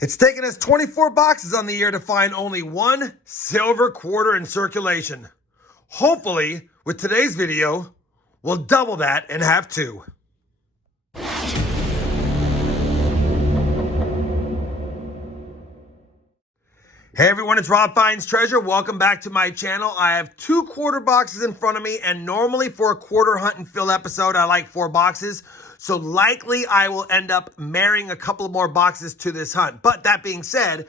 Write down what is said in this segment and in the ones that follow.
It's taken us 24 boxes on the year to find only one silver quarter in circulation. Hopefully, with today's video, we'll double that and have two. Hey everyone, it's RobFindsTreasure. Welcome back to my channel. I have two quarter boxes in front of me, and normally for a quarter hunt and fill episode, I like 4 boxes. So likely I will end up marrying a couple more boxes to this hunt. But that being said,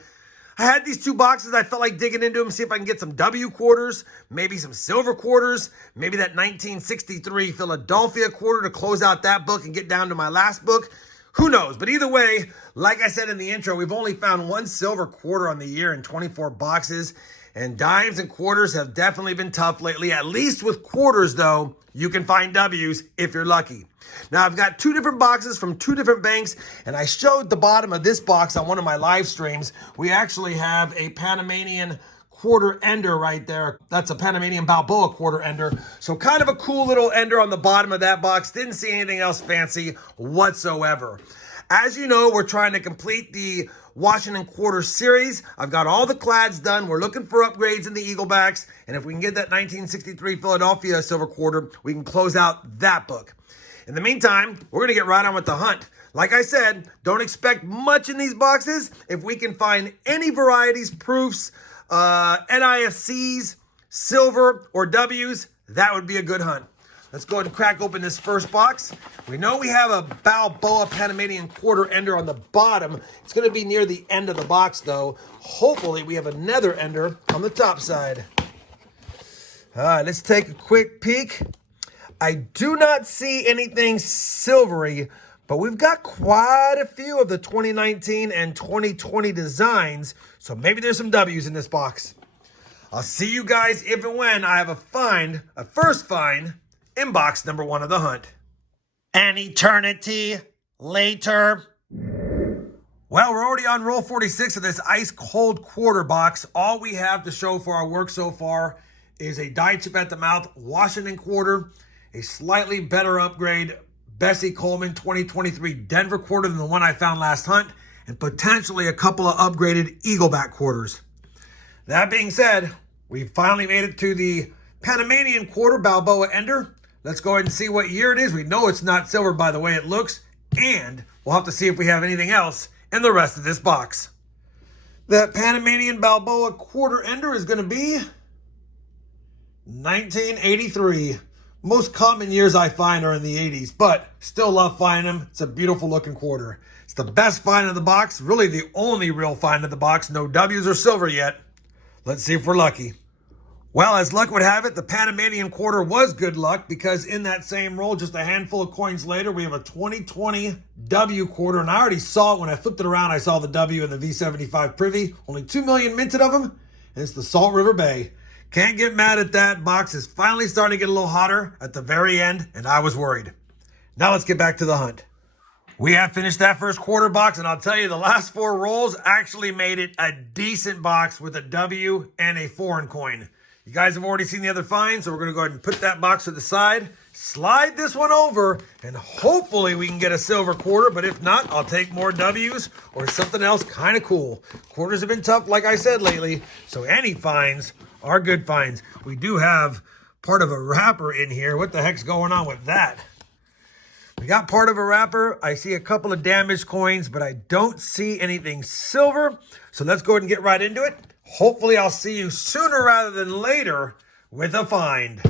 I had these 2 boxes. I felt like digging into them, see if I can get some W quarters, maybe some silver quarters, maybe that 1963 Philadelphia quarter to close out that book and get down to my last book. Who knows? But either way, like I said in the intro, we've only found one silver quarter on the year in 24 boxes. And dimes and quarters have definitely been tough lately. At least with quarters, though, you can find W's if you're lucky. Now, I've got 2 different boxes from 2 different banks, and I showed the bottom of this box on one of my live streams. We actually have a Panamanian quarter ender right there. That's a Panamanian Balboa quarter ender. So kind of a cool little ender on the bottom of that box. Didn't see anything else fancy whatsoever. As you know, we're trying to complete the Washington Quarter series. I've got all the clads done. We're looking for upgrades in the Eaglebacks. And if we can get that 1963 Philadelphia silver quarter, we can close out that book. In the meantime, we're going to get right on with the hunt. Like I said, don't expect much in these boxes. If we can find any varieties, proofs, NIFCs, silver, or W's, that would be a good hunt. Let's go ahead and crack open this first box. We know we have a Balboa Panamanian quarter ender on the bottom. It's going to be near the end of the box, though. Hopefully, we have another ender on the top side. All right, let's take a quick peek. I do not see anything silvery, but we've got quite a few of the 2019 and 2020 designs, so maybe there's some W's in this box. I'll see you guys if and when I have a first find, in box number 1 of the hunt. An eternity later. Well, we're already on roll 46 of this ice cold quarter box. All we have to show for our work so far is a die chip at the mouth Washington quarter, a slightly better upgrade Bessie Coleman 2023 Denver quarter than the one I found last hunt, and potentially a couple of upgraded Eagleback quarters. That being said, we finally made it to the Panamanian quarter Balboa ender. Let's go ahead and see what year it is. We know it's not silver by the way it looks, and we'll have to see if we have anything else in the rest of this box. That Panamanian Balboa quarter ender is going to be 1983. Most common years I find are in the 80s, but still love finding them. It's a beautiful looking quarter. It's the best find in the box, really the only real find in the box. No W's or silver yet. Let's see if we're lucky. Well, as luck would have it, the Panamanian quarter was good luck, because in that same roll, just a handful of coins later, we have a 2020 W quarter, and I already saw it when I flipped it around. I saw the W in the V75 Privy. Only 2 million minted of them, and it's the Salt River Bay. Can't get mad at that. Box is finally starting to get a little hotter at the very end, and I was worried. Now let's get back to the hunt. We have finished that first quarter box, and I'll tell you, the last 4 rolls actually made it a decent box with a W and a foreign coin. You guys have already seen the other finds, so we're going to go ahead and put that box to the side, slide this one over, and hopefully we can get a silver quarter. But if not, I'll take more W's or something else kind of cool. Quarters have been tough, like I said, lately, so any finds are good finds. We do have part of a wrapper in here. What the heck's going on with that? We got part of a wrapper. I see a couple of damaged coins, but I don't see anything silver. So let's go ahead and get right into it. Hopefully I'll see you sooner rather than later with a find.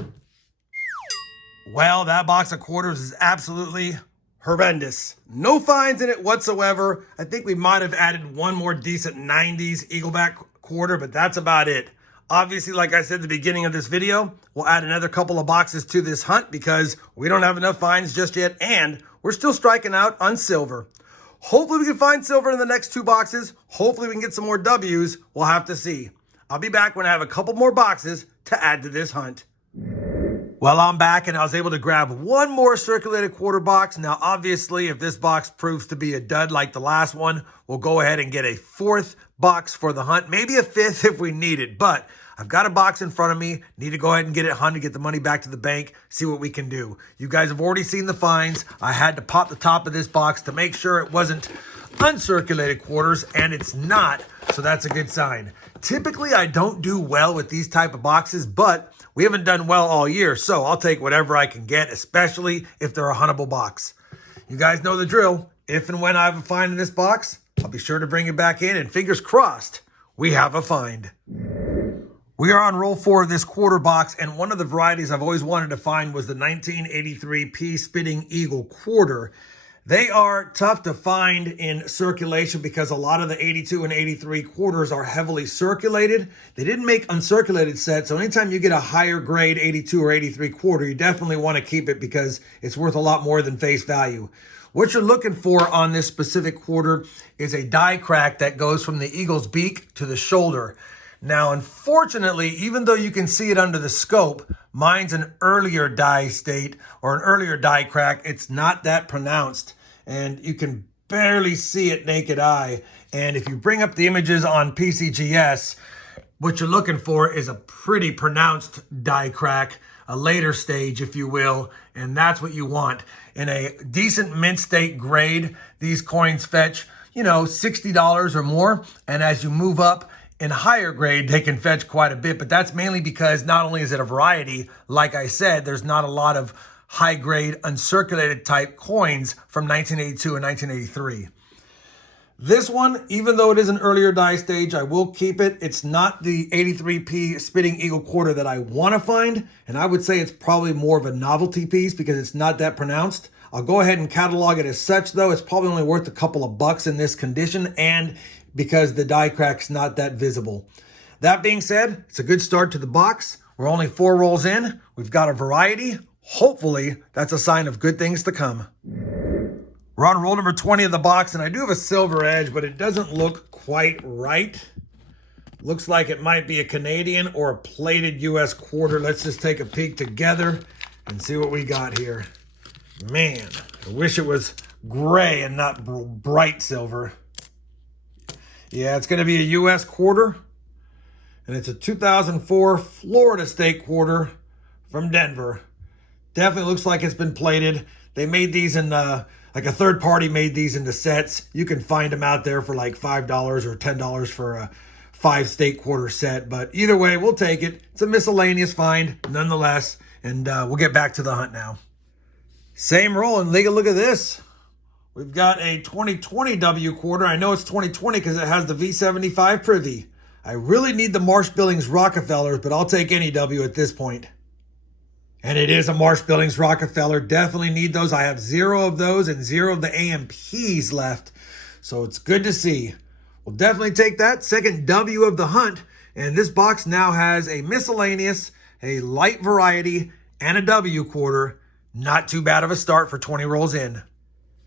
Well, that box of quarters is absolutely horrendous. No finds in it whatsoever. I think we might have added one more decent 90s Eagleback quarter, but that's about it. Obviously, like I said at the beginning of this video, we'll add another couple of boxes to this hunt because we don't have enough finds just yet, and we're still striking out on silver. Hopefully we can find silver in the next 2 boxes. Hopefully we can get some more W's. We'll have to see. I'll be back when I have a couple more boxes to add to this hunt. Well, I'm back, and I was able to grab one more circulated quarter box. Now, obviously, if this box proves to be a dud like the last one, we'll go ahead and get a 4th box for the hunt. Maybe a 5th if we need it, but I've got a box in front of me. Need to go ahead and get it hunted, get the money back to the bank, see what we can do. You guys have already seen the finds. I had to pop the top of this box to make sure it wasn't uncirculated quarters, and it's not, so that's a good sign. Typically, I don't do well with these type of boxes, but we haven't done well all year, so I'll take whatever I can get, especially if they're a huntable box. You guys know the drill. If and when I have a find in this box, I'll be sure to bring it back in, and fingers crossed, we have a find. We are on roll 4 of this quarter box, and one of the varieties I've always wanted to find was the 1983 P Spitting Eagle Quarter. They are tough to find in circulation because a lot of the 82 and 83 quarters are heavily circulated. They didn't make uncirculated sets, so anytime you get a higher grade 82 or 83 quarter, you definitely want to keep it because it's worth a lot more than face value. What you're looking for on this specific quarter is a die crack that goes from the eagle's beak to the shoulder. Now, unfortunately, even though you can see it under the scope, mine's an earlier die state or an earlier die crack. It's not that pronounced, and you can barely see it naked eye. And if you bring up the images on PCGS, what you're looking for is a pretty pronounced die crack, a later stage, if you will, and that's what you want. In a decent mint state grade, these coins fetch, $60 or more, and as you move up, in higher grade, they can fetch quite a bit, but that's mainly because not only is it a variety, like I said, there's not a lot of high grade uncirculated type coins from 1982 and 1983. This one, even though it is an earlier die stage, I will keep it. It's not the 83P Spitting Eagle Quarter that I want to find, and I would say it's probably more of a novelty piece because it's not that pronounced. I'll go ahead and catalog it as such, though. It's probably only worth a couple of bucks in this condition, and because the die crack's not that visible. That being said, it's a good start to the box. We're only 4 rolls in. We've got a variety. Hopefully, that's a sign of good things to come. We're on roll number 20 of the box, and I do have a silver edge, but it doesn't look quite right. Looks like it might be a Canadian or a plated US quarter. Let's just take a peek together and see what we got here. Man, I wish it was gray and not bright silver. Yeah, it's going to be a U.S. quarter, and it's a 2004 Florida State quarter from Denver. Definitely looks like it's been plated. They made these in, like a third party made these into sets. You can find them out there for like $5 or $10 for a 5 state quarter set, but either way, we'll take it. It's a miscellaneous find nonetheless, and we'll get back to the hunt now. Same roll, and look at this. We've got a 2020 W quarter. I know it's 2020 because it has the V75 privy. I really need the Marsh Billings Rockefellers, but I'll take any W at this point. And it is a Marsh Billings Rockefeller. Definitely need those. I have 0 of those and 0 of the AMPs left. So it's good to see. We'll definitely take that. Second W of the hunt. And this box now has a miscellaneous, a light variety, and a W quarter. Not too bad of a start for 20 rolls in.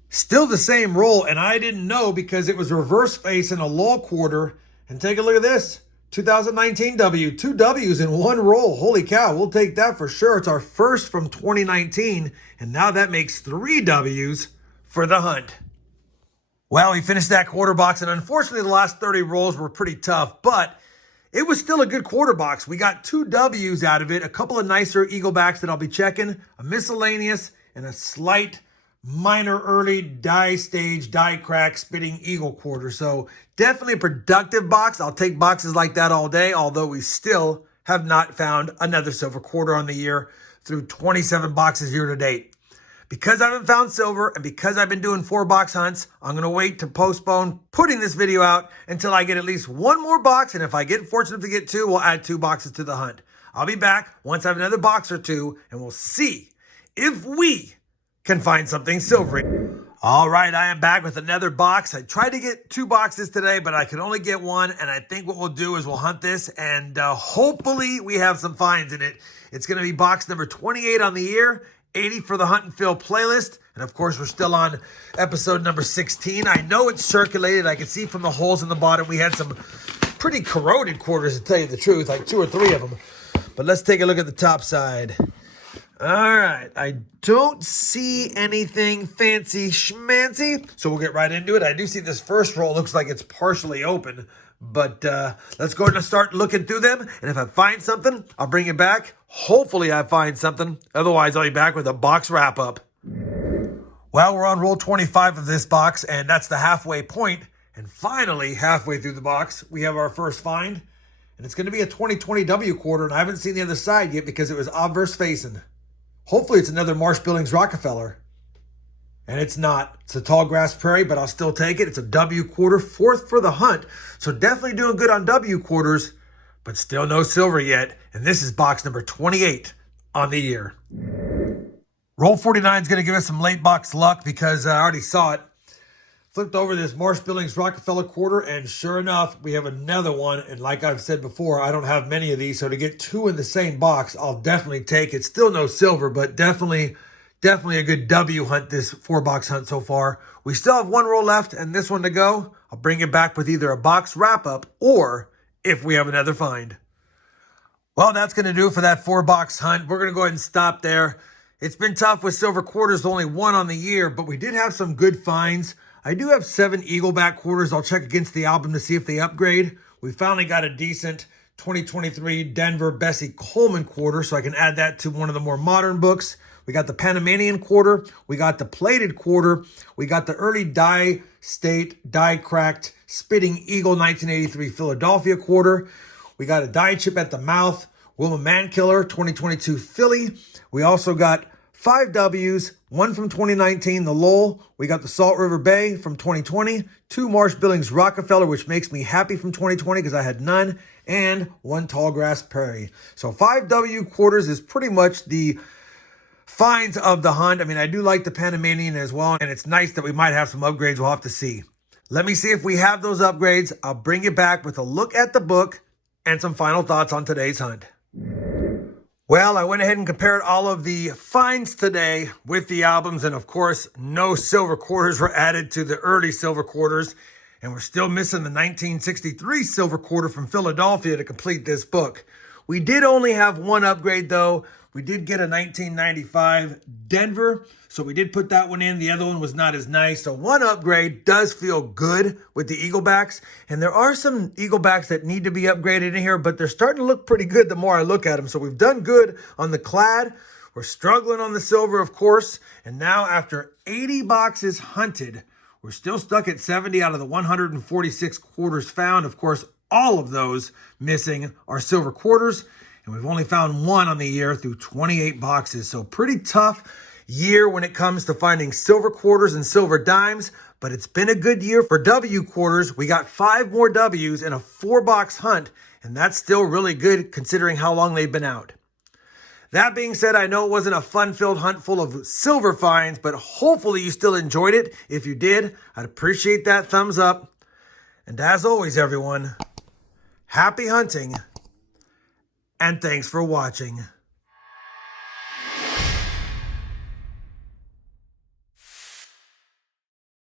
Still the same roll, and I didn't know because it was reverse face in a lull quarter. And take a look at this. 2019 W, 2 W's in 1 roll. Holy cow, we'll take that for sure. It's our first from 2019, and now that makes 3 W's for the hunt. Well, we finished that quarter box, and unfortunately the last 30 rolls were pretty tough, but it was still a good quarter box. We got 2 W's out of it, a couple of nicer eagle backs that I'll be checking, a miscellaneous, and a slight minor early die stage, die crack, spitting eagle quarter. So definitely a productive box. I'll take boxes like that all day, although we still have not found another silver quarter on the year through 27 boxes year to date. Because I haven't found silver and because I've been doing 4 box hunts, I'm going to wait to postpone putting this video out until I get at least 1 more box. And if I get fortunate to get 2, we'll add 2 boxes to the hunt. I'll be back once I have another box or 2, and we'll see if we can find something silvery. All right, I am back with another box. I tried to get 2 boxes today, but I could only get 1. And I think what we'll do is we'll hunt this, and hopefully we have some finds in it. It's going to be box number 28 on the year, 80 for the Hunt and Fill playlist. And of course, we're still on episode number 16. I know it's circulated. I can see from the holes in the bottom, we had some pretty corroded quarters, to tell you the truth, like 2 or 3 of them. But let's take a look at the top side. All right, I don't see anything fancy schmancy, so we'll get right into it. I do see this first roll looks like it's partially open, but let's go ahead and start looking through them, and if I find something, I'll bring it back. Hopefully I find something. Otherwise, I'll be back with a box wrap-up. Well, we're on roll 25 of this box, and that's the halfway point. And finally, halfway through the box, we have our first find. And it's going to be a 2020 W quarter, and I haven't seen the other side yet because it was obverse facing. Hopefully it's another Marsh Billings Rockefeller. And it's not. It's a tall grass prairie, but I'll still take it. It's a W quarter, fourth for the hunt. So definitely doing good on W quarters, but still no silver yet. And this is box number 28 on the year. Roll 49 is going to give us some late box luck because I already saw it. Flipped over this Marsh Billings Rockefeller quarter, and sure enough, we have another one. And like I've said before, I don't have many of these, so to get two in the same box, I'll definitely take it. Still no silver, but definitely a good W hunt, this 4-box hunt so far. We still have one roll left and this one to go. I'll bring it back with either a box wrap-up or if we have another find. Well, that's going to do it for that 4-box hunt. We're going to go ahead and stop there. It's been tough with silver quarters, only one on the year, but we did have some good finds. I do have 7 Eagleback quarters. I'll check against the album to see if they upgrade. We finally got a decent 2023 Denver Bessie Coleman quarter, so I can add that to one of the more modern books. We got the Panamanian quarter. We got the plated quarter. We got the early die state, die cracked, spitting Eagle 1983 Philadelphia quarter. We got a die chip at the mouth, Wilma Mankiller 2022 Philly. We also got 5 W's, 1 from 2019, the Lowell. We got the Salt River Bay from 2020, 2 Marsh Billings Rockefeller, which makes me happy from 2020 because I had none, and 1 Tall Grass Prairie. So 5 W quarters is pretty much the finds of the hunt. I mean, I do like the Panamanian as well, and it's nice that we might have some upgrades. We'll have to see. Let me see if we have those upgrades. I'll bring it back with a look at the book and some final thoughts on today's hunt. Well, I went ahead and compared all of the finds today with the albums, and of course, no silver quarters were added to the early silver quarters, and we're still missing the 1963 silver quarter from Philadelphia to complete this book. We did only have one upgrade, though. We did get a 1995 Denver, so we did put that one in. The other one was not as nice. So one upgrade does feel good with the Eaglebacks, and there are some Eaglebacks that need to be upgraded in here, but they're starting to look pretty good the more I look at them. So we've done good on the clad. We're struggling on the silver, of course, and now after 80 boxes hunted, we're still stuck at 70 out of the 146 quarters found. Of course, all of those missing are silver quarters, and we've only found 1 on the year through 28 boxes. So pretty tough year when it comes to finding silver quarters and silver dimes, but it's been a good year for W quarters. We got 5 more W's in a 4-box hunt, and that's still really good considering how long they've been out. That being said, I know it wasn't a fun-filled hunt full of silver finds, but hopefully you still enjoyed it. If you did, I'd appreciate that thumbs up. And as always, everyone, happy hunting, and thanks for watching.